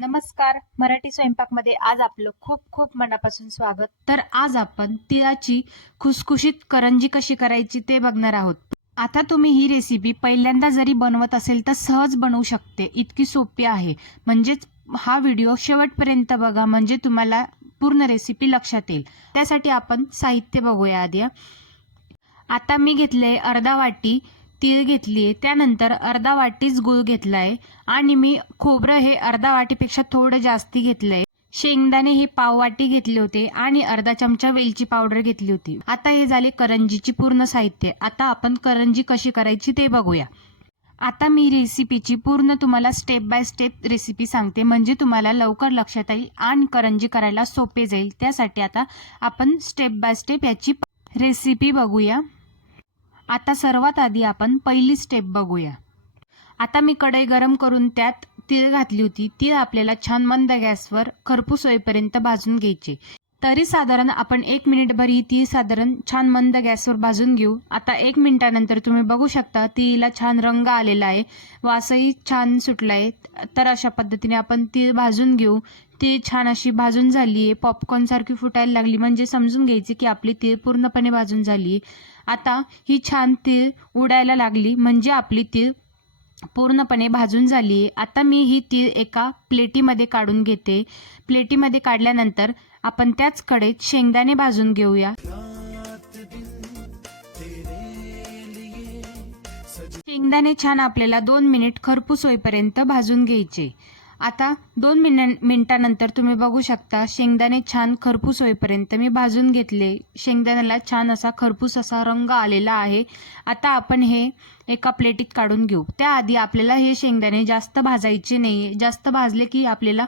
नमस्कार. मराठी स्वयंपाकमध्ये आज आपलं खूप खूप मनापासून स्वागत. तर आज आपण तिळाची खुसखुशीत करंजी कशी करायची ते बघणार आहोत. आता तुम्ही ही रेसिपी पहिल्यांदा जरी बनवत असेल तर सहज बनवू शकते. इतकी सोपी आहे. म्हणजेच हा व्हिडिओ शेवटपर्यंत बघा म्हणजे तुम्हाला पूर्ण रेसिपी लक्षात येईल. त्यासाठी आपण साहित्य बघूया आधी. आता मी घेतले अर्धा वाटी तीळ घेतली आहे त्यानंतर अर्धा वाटीच गूळ घेतला आहे आणि मी खोबरं हे अर्धा वाटीपेक्षा थोडं जास्ती घेतलं आहे शेंगदाणे हे पाव वाटी घेतले होते आणि अर्धा चमचा वेलची पावडर घेतली होती. आता हे झाले करंजीची पूर्ण साहित्य. आता आपण करंजी कशी करायची ते बघूया. आता मी रेसिपीची पूर्ण तुम्हाला स्टेप बाय स्टेप रेसिपी सांगते. म्हणजे तुम्हाला लवकर लक्षात येईल आणि करंजी करायला सोपे जाईल. त्यासाठी आता आपण स्टेप बाय स्टेप याची रेसिपी बघूया. आता सर्वात आधी आपण पहिली स्टेप बघूया. आता मी कढई गरम करून त्यात तीळ घातली होती. तीळ आपल्याला छान मंद गॅसवर खरपूस होईपर्यंत भाजून घ्यायचे. तरी साधारण आपण एक मिनिटभर ही ती साधारण छान मंद गॅसवर भाजून घेऊ. आता एक मिनिटानंतर तुम्ही बघू शकता तिला छान रंग आलेला आहे. वासही छान सुटला आहे. तर अशा पद्धतीने आपण तीळ भाजून घेऊ. ती छान अशी भाजून झाली आहे. पॉपकॉर्न सारखी फुटायला लागली. म्हणजे समजून घ्यायची की आपली तीळ पूर्णपणे भाजून झाली आता ही छान तीळ उडायला लागली. म्हणजे आपली तीळ पूर्णपणे भाजून झाली आहे. आता मी ही तीळ एका प्लेटीमध्ये काढून घेते. प्लेटीमध्ये काढल्यानंतर आपण त्याच कडेत शेंगदाणे भाजून घेऊया. शेंगदाणे छान आपल्याला दोन मिनिट खरपूस होईपर्यंत भाजून घ्यायचे. आता दोन मिन मिनटानंतर तुम्ही बघू शकता शेंगदाणे छान खरपूस होईपर्यंत मी भाजून घेतले. शेंगदाण्याला छान असा खरपूस असा रंग आलेला आहे. आता आपण हे एका प्लेटीत काढून घेऊ. त्याआधी आपल्याला हे शेंगदाणे जास्त भाजायचे नाही जास्त भाजले की आपल्याला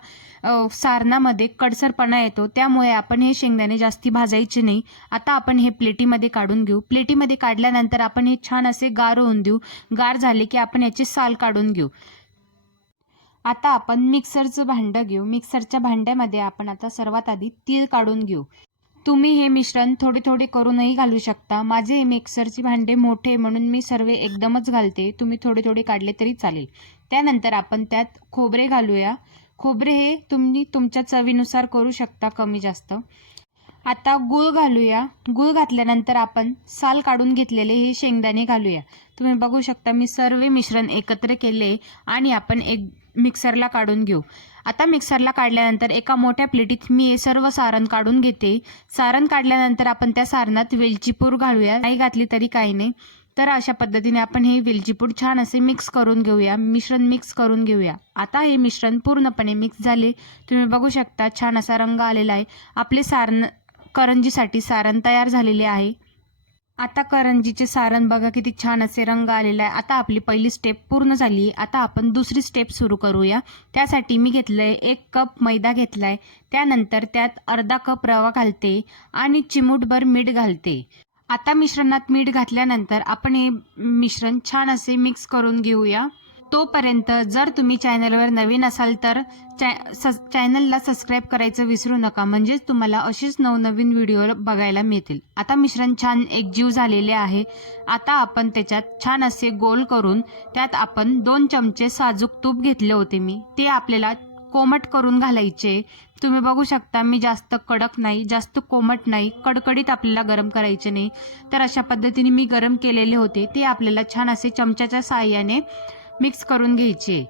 सारणामध्ये कडसरपणा येतो. त्यामुळे आपण हे शेंगदाणे जास्ती भाजायचे नाही. आता आपण हे प्लेटीमध्ये काढून घेऊ. प्लेटीमध्ये काढल्यानंतर आपण हे छान असे गार होऊन देऊ. गार झाले की आपण याची साल काढून घेऊ. आता आपण मिक्सरचं भांडं घेऊ. मिक्सरच्या भांड्यामध्ये आपण आता सर्वात आधी तीळ काढून घेऊ. तुम्ही हे मिश्रण थोडे थोडे करूनही घालू शकता. माझे हे मिक्सरचे भांडे मोठे म्हणून मी सर्व एकदमच घालते. तुम्ही थोडे थोडे काढले तरी चालेल. त्यानंतर आपण त्यात खोबरे घालूया. खोबरे हे तुम्ही तुमच्या चवीनुसार करू शकता कमी जास्त. आता गूळ घालूया. गूळ घातल्यानंतर आपण साल काढून घेतलेले हे शेंगदाणे घालूया. तुम्ही बघू शकता मी सर्व मिश्रण एकत्र केले आणि आपण एक मिक्सरला काढून घेऊ. आता मिक्सरला काढल्यानंतर एका मोठ्या प्लेटीत मी हे सर्व सारण काढून घेते. सारण काढल्यानंतर आपण त्या सारणात वेलची पूड घालूया. नाही घातली तरी काही नाही. तर अशा पद्धतीने आपण हे वेलची पूड छान असे मिक्स करून घेऊया. मिश्रण मिक्स करून घेऊया. आता हे मिश्रण पूर्णपणे मिक्स झाले. तुम्ही बघू शकता छान असा रंग आलेला आहे. आपले सारण करंजीसाठी सारण तयार झालेले आहे. आता करंजीचे सारण बघा किती छान असे रंग आलेला आहे. आता आपली पहिली स्टेप पूर्ण झाली. आता आपण दुसरी स्टेप सुरू करूया. त्यासाठी मी घेतलंय एक कप मैदा घेतलाय. त्यानंतर त्यात अर्धा कप रवा घालते आणि चिमूटभर मीठ घालते. आता मिश्रणात मीठ घातल्यानंतर आपण हे मिश्रण छान असे मिक्स करून घेऊया. तोपर्यंत जर तुम्ही चॅनलवर नवीन असाल तर चॅ स चॅनलला सबस्क्राईब करायचं विसरू नका. म्हणजेच तुम्हाला अशीच नवनवीन व्हिडिओ बघायला मिळतील. आता मिश्रण छान एकजीव झालेले आहे. आता आपण त्याच्यात छान असे गोल करून त्यात आपण दोन चमचे साजूक तूप घेतले होते मी. ते आपल्याला कोमट करून घालायचे. तुम्ही बघू शकता मी जास्त कडक नाही जास्त कोमट नाही कडकडीत आपल्याला गरम करायचे नाही. तर अशा पद्धतीने मी गरम केलेले होते. ते आपल्याला छान असे चमच्याच्या साहाय्याने मिक्स करून घ्यायचे.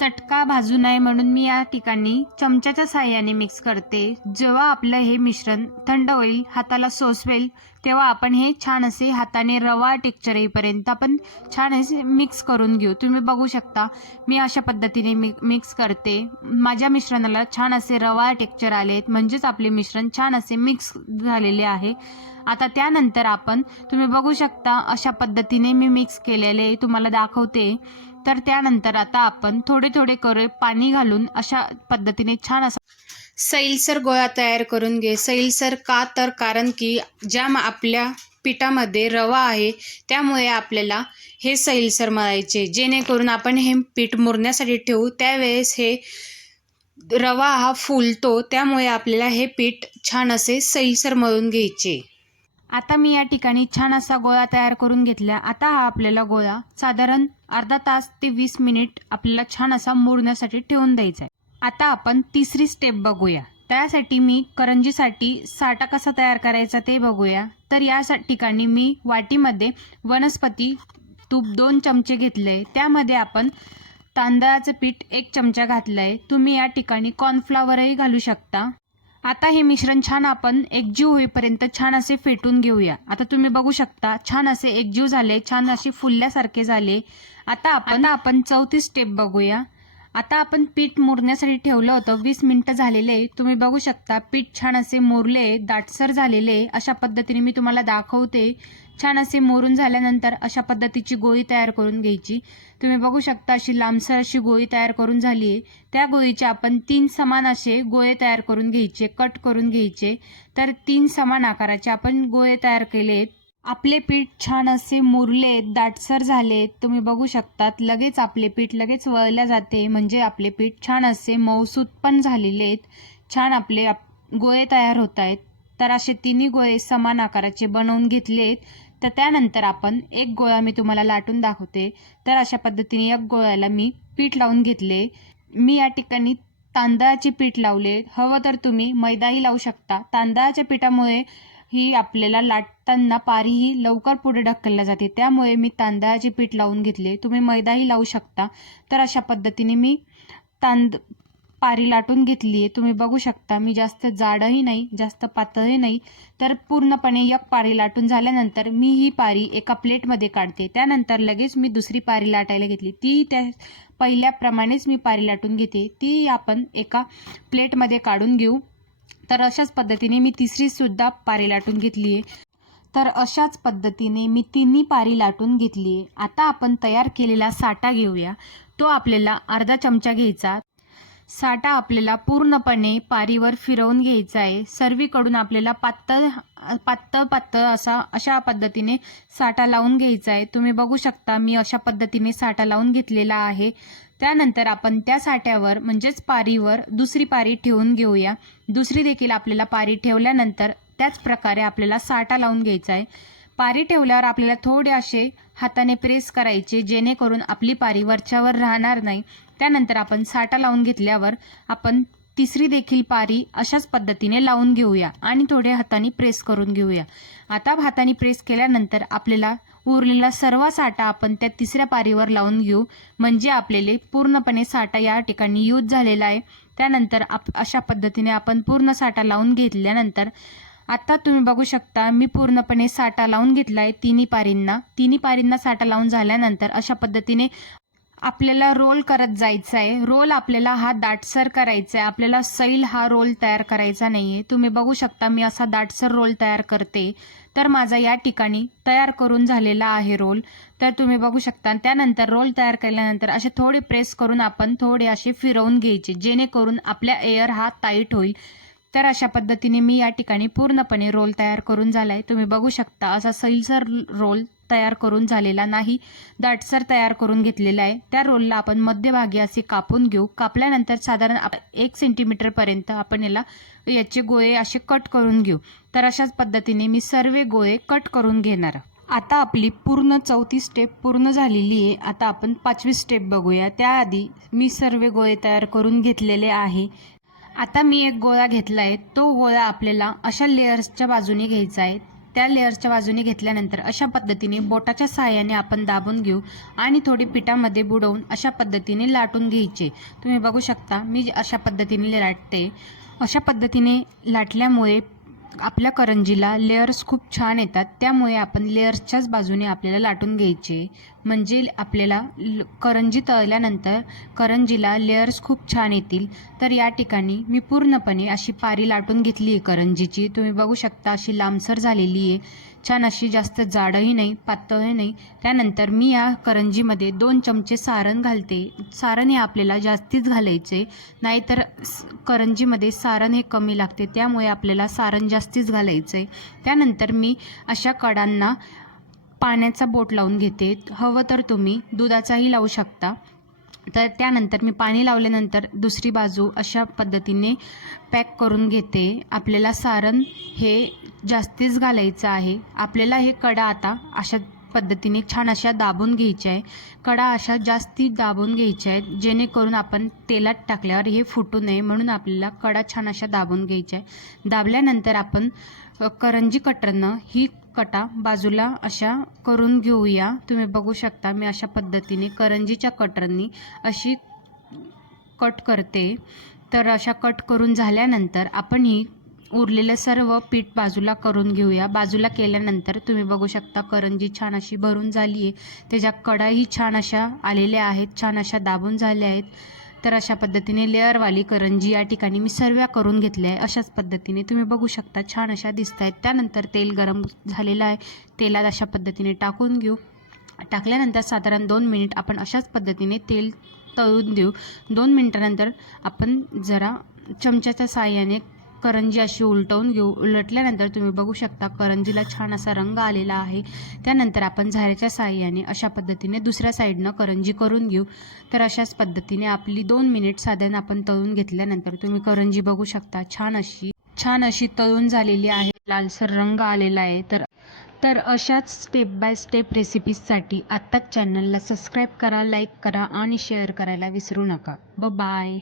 चटका भाजू नये म्हणून मी या ठिकाणी चमच्याच्या साह्याने मिक्स करते. जेव्हा आपलं हे मिश्रण थंड होईल हाताला सोसवेल तेव्हा आपण हे छान असे हाताने रवा टेक्चर येईपर्यंत आपण छान असे मिक्स करून घेऊ. तुम्ही बघू शकता मी अशा पद्धतीने मी मिक्स करते. माझ्या मिश्रणाला छान असे रवा टेक्चर आले आहेत. म्हणजेच आपले मिश्रण छान असे मिक्स झालेले आहे. आता त्यानंतर आपण तुम्ही बघू शकता अशा पद्धतीने मी मिक्स केलेले तुम्हाला दाखवते. तर त्यानंतर आता आपण थोडे थोडे करे पाणी घालून अशा पद्धतीने छान असा सैलसर गोळा तयार करून घे. सैलसर का तर कारण की ज्या आपल्या पिठामध्ये रवा आहे त्यामुळे आपल्याला हे सैलसर मळायचे. जेणेकरून आपण हे पीठ मुरण्यासाठी ठेवू त्यावेळेस हे रवा हा फुलतो त्यामुळे आपल्याला हे पीठ छान असे सैलसर मळून घ्यायचे. आता मी या ठिकाणी छान असा गोळा तयार करून घेतला. आता हा आपल्याला गोळा साधारण अर्धा तास ते वीस मिनिट आपल्याला छान असा मोडण्यासाठी ठेवून द्यायचा आहे आता आपण तिसरी स्टेप बघूया. त्यासाठी मी करंजीसाठी साठा कसा तयार करायचा ते बघूया. तर या सा- ठिकाणी मी वाटीमध्ये वनस्पती तूप दोन चमचे घेतलंय. त्यामध्ये आपण तांदळाचं पीठ एक चमचा घातलं आहे तुम्ही या ठिकाणी कॉर्नफ्लॉवरही घालू शकता. आता हे मिश्रण छान आपण एकजीव होईपर्यंत छान असे फेटून घेऊया. आता तुम्ही बघू शकता छान असे एकजीव झाले छान असे फुलल्यासारखे झाले. आता आपण आपण चौथी स्टेप बघूया. आता आपण पीठ मुरण्यासाठी ठेवलं होतं वीस मिनिटं झालेले. तुम्ही बघू शकता पीठ छान असे मुरले दाटसर झालेले. अशा पद्धतीने मी तुम्हाला दाखवते. छान असे मोरून झाल्यानंतर अशा पद्धतीची गोळी तयार करून घ्यायची. तुम्ही बघू शकता अशी लांबसर अशी गोळी तयार करून झाली आहे त्या गोळीचे आपण तीन समान असे गोळे तयार करून घ्यायचे कट करून घ्यायचे. तर तीन समान आकाराचे आपण गोळे तयार केले आहेत आपले पीठ छान असे मुरले दाटसर झाले तुम्ही बघू शकतात लगेच आपले पीठ लगेच वळल्या जाते. म्हणजे आपले पीठ छान असे मऊसूत पण झालेले आहेत छान आपले आप- गोळे तयार होत आहेत तर असे तिन्ही गोळे समान आकाराचे बनवून घेतलेत. तर त्यानंतर आपण एक गोळा मी तुम्हाला लाटून दाखवते. तर अशा पद्धतीने एक गोळ्याला मी पीठ लावून घेतले. मी या ठिकाणी तांदळाचे पीठ लावले. हवं तर तुम्ही मैदाही लावू शकता. तांदळाच्या पिठामुळे ही आपल्याला लाटताना पारी ही लवकर पुढे ढकलल्या जाते. त्यामुळे मी तांदळाचे पीठ लावून घेतले. तुम्ही मैदाही लावू शकता. तर अशा पद्धतीने मी तांद पारी लाटून घेतली आहे तुम्ही बघू शकता मी जास्त जाडही नाही जास्त पातळही नाही. तर पूर्णपणे एक पारी लाटून झाल्यानंतर मी ही पारी एका प्लेटमध्ये काढते. त्यानंतर लगेच मी दुसरी पारी लाटायला घेतली. ती त्या पहिल्याप्रमाणेच मी पारी लाटून घेते. ती आपण एका प्लेटमध्ये काढून घेऊ. तर अशाच पद्धतीने मी तिसरीसुद्धा पारी लाटून घेतली आहे तर अशाच पद्धतीने मी तिन्ही पारी लाटून घेतली आहे आता आपण तयार केलेला साठा घेऊया. तो आपल्याला अर्धा चमचा घ्यायचा. साठा आपल्याला पूर्णपणे पारीवर फिरवून घ्यायचा आहे. सर्वीकडून आपल्याला पातळ पातळ पातळ असा अशा पद्धतीने साठा लावून घ्यायचा आहे. तुम्ही बघू शकता मी अशा पद्धतीने साठा लावून घेतलेला आहे. त्यानंतर आपण त्या साठ्यावर म्हणजेच पारीवर दुसरी पारी ठेवून घेऊया. दुसरी देखील आपल्याला पारी ठेवल्यानंतर त्याच प्रकारे आपल्याला साठा लावून घ्यायचा आहे. पारी ठेवल्यावर आपल्याला थोडे असे हाताने प्रेस करायचे जेणेकरून आपली पारी वरच्यावर राहणार नाही. त्यानंतर आपण साठा लावून घेतल्यावर आपण तिसरी देखील पारी अशाच पद्धतीने लावून घेऊया आणि थोडे हाताने प्रेस करून घेऊया. आता हाताने प्रेस केल्यानंतर आपल्याला उरलेला सर्व साठा आपण त्या तिसऱ्या पारीवर लावून घेऊ. म्हणजे आपल्याला पूर्णपणे साठा या ठिकाणी यूज झालेला आहे. त्यानंतर आप अशा पद्धतीने आपण पूर्ण साठा लावून घेतल्यानंतर आत्ता तुम्ही बघू शकता मी पूर्णपणे साठा लावून घेतला आहे तिन्ही पारींना. तिन्ही पारींना साठा लावून झाल्यानंतर अशा पद्धतीने आपल्याला रोल करत जायचं आहे रोल आपल्याला हा दाटसर करायचा आहे आपल्याला सैल हा रोल तयार करायचा नाही आहे तुम्ही बघू शकता मी असा दाटसर रोल तयार करते. तर माझा या ठिकाणी तयार करून झालेला आहे रोल. तर तुम्ही बघू शकता त्यानंतर रोल तयार केल्यानंतर असे थोडे प्रेस करून आपण थोडे असे फिरवून घ्यायचे जेणेकरून आपल्या एअर हा टाईट होईल. तर अशा पद्धतीने मी या ठिकाणी पूर्णपणे रोल तयार करून झालाय. तुम्ही बघू शकता असा सैलसर रोल तयार करून झालेला नाही. दाटसर तयार करून घेतलेला आहे. त्या रोलला आपण मध्यभागी असे कापून घेऊ. कापल्यानंतर साधारण एक सेंटीमीटरपर्यंत आपण याला याचे गोळे असे कट करून घेऊ. तर अशाच पद्धतीने मी सर्व गोळे कट करून घेणार. आता आपली पूर्ण चौथी स्टेप पूर्ण झालेली आहे. आता आपण पाचवी स्टेप बघूया. त्याआधी मी सर्व गोळे तयार करून घेतलेले आहे. आता मी एक गोळा घेतला आहे तो गोळा आपल्याला अशा लेअर्सच्या बाजूने घ्यायचा आहे. त्या लेअर्सच्या बाजूने घेतल्यानंतर अशा पद्धतीने बोटाच्या सहाय्याने आपण दाबून घेऊ आणि थोडी पिठामध्ये बुडवून अशा पद्धतीने लाटून घ्यायचे. तुम्ही बघू शकता मी अशा पद्धतीने लाटते. अशा पद्धतीने लाटल्यामुळे आपल्या करंजीला लेअर्स खूप छान येतात. त्यामुळे आपण लेअर्सच्याच बाजूने आपल्याला लाटून घ्यायचे. म्हणजे आपल्याला ल- करंजी तळल्यानंतर करंजीला लेअर्स खूप छान येतील. तर या ठिकाणी मी पूर्णपणे अशी पारी लाटून घेतली आहे करंजीची. तुम्ही बघू शकता अशी लांबसर झालेली आहे छान अशी जास्त जाडही नाही पातळही नाही. त्यानंतर मी या करंजीमध्ये दोन चमचे सारण घालते. सारण हे आपल्याला जास्तीच घालायचे. नाहीतर स- करंजीमध्ये सारण हे कमी लागते. त्यामुळे आपल्याला सारण जास्तीच घालायचं. आहे त्यानंतर मी अशा कडांना पाण्याचा बोट लावून घेते. हवं तर तुम्ही दुधाचाही लावू शकता. तर त्यानंतर मी पाणी लावल्यानंतर दुसरी बाजू अशा पद्धतीने पॅक करून घेते. आपल्याला सारण हे जास्तीच घालायचं आहे. आपल्याला हे कडा आता अशा पद्धतीने छान अशा दाबून घ्यायच्या आहे. कडा अशा जास्ती दाबून घ्यायच्या आहेत जेणेकरून आपण तेलात टाकल्यावर हे फुटू नये म्हणून आपल्याला कडा छान अशा दाबून घ्यायच्या आहे दाबल्यानंतर आपण करंजी कटरनं ही कटा बाजूला अशा करून घेऊया. तुम्ही बघू शकता मी अशा पद्धतीने करंजीच्या कटरनी अशी कट करते. तर अशा कट करून झाल्यानंतर आपण ही उरलेलं सर्व पीठ बाजूला करून घेऊया. बाजूला केल्यानंतर तुम्ही बघू शकता करंजी छान अशी भरून झाली आहे त्याच्या कडाही छान अशा आलेल्या आहेत छान अशा दाबून झाल्या आहेत. तर अशा पद्धतीने लेअरवाली करंजी या ठिकाणी मी सर्व करून घेतल्या आहे अशाच पद्धतीने तुम्ही बघू शकता छान अशा दिसत आहेत त्यानंतर तेल गरम झालेलं आहे. तेलात अशा पद्धतीने टाकून घेऊ. टाकल्यानंतर साधारण दोन मिनिट आपण अशाच पद्धतीने तेल तळून देऊ. दोन मिनटानंतर आपण जरा चमच्याच्या साहाय्याने करंजी अशी उलटवून घेऊ उलटल्यानंतर तुम्ही बघू शकता करंजीला छान असा रंग आलेला आहे. त्यानंतर आपण झाऱ्याच्या साह्याने अशा पद्धतीने दुसऱ्या साईडनं करंजी करून घेऊ. तर अशाच पद्धतीने आपली दोन मिनिट साधारण आपण तळून घेतल्यानंतर तुम्ही करंजी बघू शकता. छान अशी छान अशी तळून झालेली आहे. लालसर रंग आलेला आहे. तर तर अशाच स्टेप बाय स्टेप रेसिपीजसाठी आत्ताच चॅनलला सबस्क्राईब करा लाईक करा आणि शेअर करायला विसरू नका. ब बाय